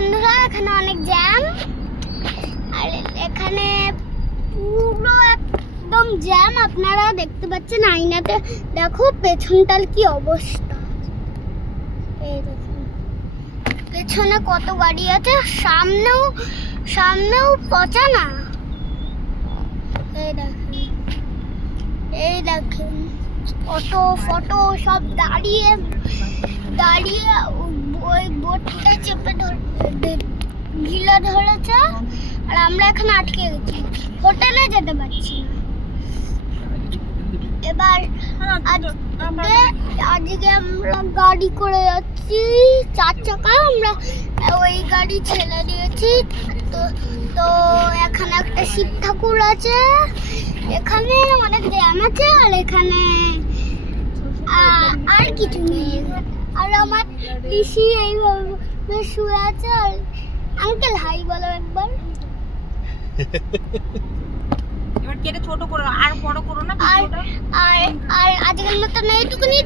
বন্ধুরা, এখানে অনেক জ্যাম, আর এখানে পুরো একদম জ্যাম। আপনারা দেখতে পাচ্ছেন আয়নাতে, দেখো পেছনটার কি অবস্থা। এই দেখুন পেছনে কত গাড়ি আছে, সামনেও পচা না। এই দেখেন অটো ফটো সব দাঁড়িয়ে ওই বোটটা চেপে ঘিলা ধরেছে, আর আমরা এখানে আটকে গেছি, হোটেলে যেতে পারছি না। এবার আজকে আমরা গাড়ি করে যাচ্ছি 4 চাকা, আমরা ওই গাড়ি ছেড়ে দিয়েছি। তো এখানে একটা শিব ঠাকুর আছে, এখানে অনেক জ্যাম আছে, আর এখানে আর কিছু নেই। আর আমার পিসি এইভাবে শুয়ে আছে। আর আঙ্কেল হাই বলো একবার। এবার কেটে ছোট করো, আর বড় করো না আর আজকের মতন এইটুকুনি।